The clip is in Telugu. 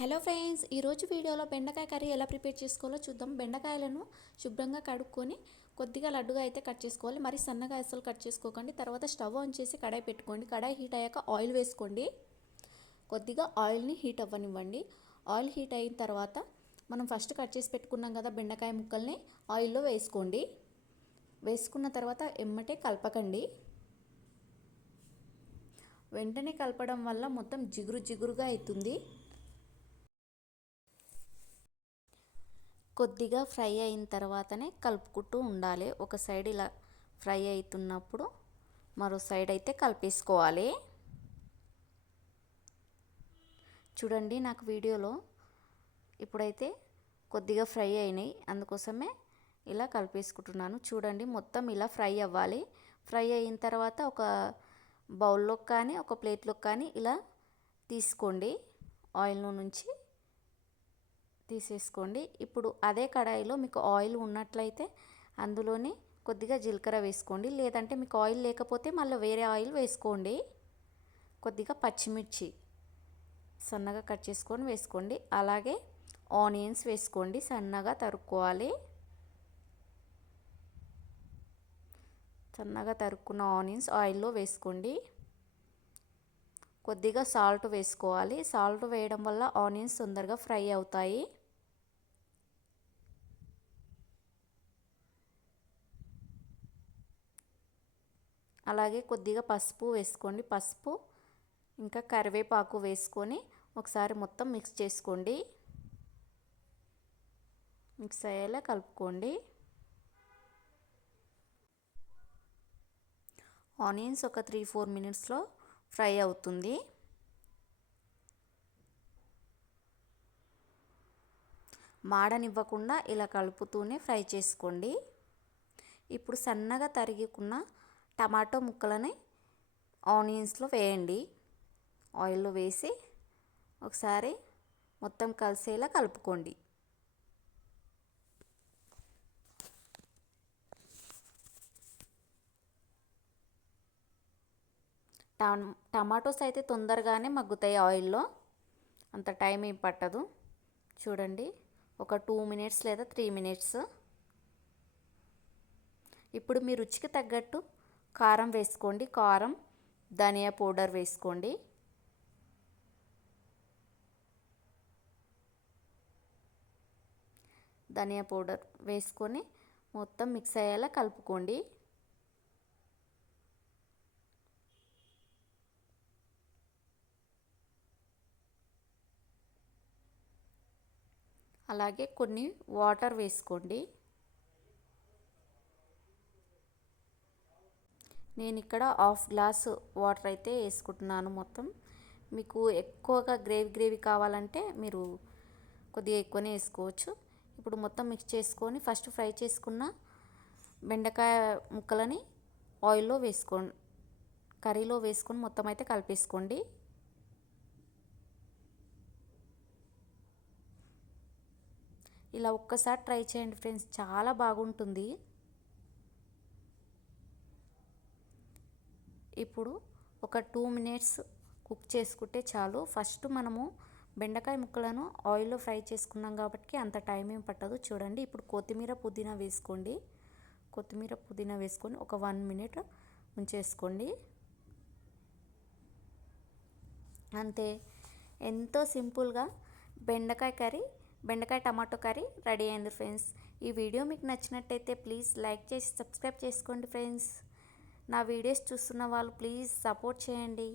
హలో ఫ్రెండ్స్, ఈరోజు వీడియోలో బెండకాయ కర్రీ ఎలా ప్రిపేర్ చేసుకోవాలో చూద్దాం. బెండకాయలను శుభ్రంగా కడుక్కొని కొద్దిగా లడ్డుగా అయితే కట్ చేసుకోవాలి. మరి సన్నగా అసలు కట్ చేసుకోకండి. తర్వాత స్టవ్ ఆన్ చేసి కడాయి పెట్టుకోండి. కడాయి హీట్ అయ్యాక ఆయిల్ వేసుకోండి. కొద్దిగా ఆయిల్ని హీట్ అవ్వనివ్వండి. ఆయిల్ హీట్ అయిన తర్వాత మనం ఫస్ట్ కట్ చేసి పెట్టుకున్నాం కదా బెండకాయ ముక్కల్ని ఆయిల్లో వేసుకోండి. వేసుకున్న తర్వాత ఎమ్మటే కలపకండి. వెంటనే కలపడం వల్ల మొత్తం జిగురు జిగురుగా అవుతుంది. కొద్దిగా ఫ్రై అయిన తర్వాతనే కలుపుకుంటూ ఉండాలి. ఒక సైడ్ ఇలా ఫ్రై అవుతున్నప్పుడు మరో సైడ్ అయితే కలిపేసుకోవాలి. చూడండి, నాకు వీడియోలో ఇప్పుడైతే కొద్దిగా ఫ్రై అయినాయి, అందుకోసమే ఇలా కలిపేసుకుంటున్నాను. చూడండి, మొత్తం ఇలా ఫ్రై అవ్వాలి. ఫ్రై అయిన తర్వాత ఒక బౌల్లోకి కానీ ఒక ప్లేట్లోకి కానీ ఇలా తీసుకోండి. ఆయిల్లో నుంచి తీసేసుకోండి. ఇప్పుడు అదే కడాయిలో మీకు ఆయిల్ ఉన్నట్లయితే అందులోనే కొద్దిగా జీలకర్ర వేసుకోండి. లేదంటే మీకు ఆయిల్ లేకపోతే మళ్ళీ వేరే ఆయిల్ వేసుకోండి. కొద్దిగా పచ్చిమిర్చి సన్నగా కట్ చేసుకొని వేసుకోండి. అలాగే ఆనియన్స్ వేసుకోండి, సన్నగా తరుక్కోవాలి. సన్నగా తరుక్కున్న ఆనియన్స్ ఆయిల్లో వేసుకోండి. కొద్దిగా సాల్ట్ వేసుకోవాలి. సాల్ట్ వేయడం వల్ల ఆనియన్స్ తొందరగా ఫ్రై అవుతాయి. అలాగే కొద్దిగా పసుపు వేసుకోండి. పసుపు ఇంకా కరివేపాకు వేసుకొని ఒకసారి మొత్తం మిక్స్ చేసుకోండి. మిక్స్ అయ్యేలా కలుపుకోండి. ఆనియన్స్ ఒక 3-4 మినిట్స్లో ఫ్రై అవుతుంది. మాడనివ్వకుండా ఇలా కలుపుతూనే ఫ్రై చేసుకోండి. ఇప్పుడు సన్నగా తరుగుకున్న టమాటో ముక్కలని ఆనియన్స్లో వేయండి. ఆయిల్లో వేసి ఒకసారి మొత్తం కలిసేలా కలుపుకోండి. టమాటోస్ అయితే తొందరగానే మగ్గుతాయి ఆయిల్లో, అంత టైం ఏం పట్టదు. చూడండి, ఒక 2 మినిట్స్ లేదా 3 మినిట్స్. ఇప్పుడు మీ రుచికి తగ్గట్టు కారం వేసుకోండి. కారం, ధనియా పౌడర్ వేసుకోండి. ధనియా పౌడర్ వేసుకొని మొత్తం మిక్స్ అయ్యేలా కలుపుకోండి. అలాగే కొన్ని వాటర్ వేసుకోండి. నేను ఇక్కడ 1/2 గ్లాసు వాటర్ అయితే వేసుకుంటున్నాను. మొత్తం మీకు ఎక్కువగా గ్రేవీ కావాలంటే మీరు కొద్దిగా ఎక్కువనే వేసుకోవచ్చు. ఇప్పుడు మొత్తం మిక్స్ చేసుకొని ఫస్ట్ ఫ్రై చేసుకున్న బెండకాయ ముక్కలని ఆయిల్లో వేసుకోండి. కర్రీలో వేసుకొని మొత్తం అయితే కలిపేసుకోండి. ఇలా ఒక్కసారి ట్రై చేయండి ఫ్రెండ్స్, చాలా బాగుంటుంది. ఇప్పుడు ఒక 2 మినిట్స్ కుక్ చేసుకుంటే చాలు. ఫస్ట్ మనము బెండకాయ ముక్కలను ఆయిల్లో ఫ్రై చేసుకున్నాం కాబట్టి అంత టైం ఏం పట్టదు. చూడండి, ఇప్పుడు కొత్తిమీర పుదీనా వేసుకోండి. కొత్తిమీర పుదీనా వేసుకొని ఒక 1 మినిట్ ఉంచేసుకోండి. అంతే, ఎంతో సింపుల్గా బెండకాయ టమాటో కర్రీ రెడీ అయింది ఫ్రెండ్స్. ఈ వీడియో మీకు నచ్చినట్టయితే ప్లీజ్ లైక్ చేసి సబ్స్క్రైబ్ చేసుకోండి ఫ్రెండ్స్. నా వీడియోస్ చూస్తున్న వాళ్ళు ప్లీజ్ సపోర్ట్ చేయండి.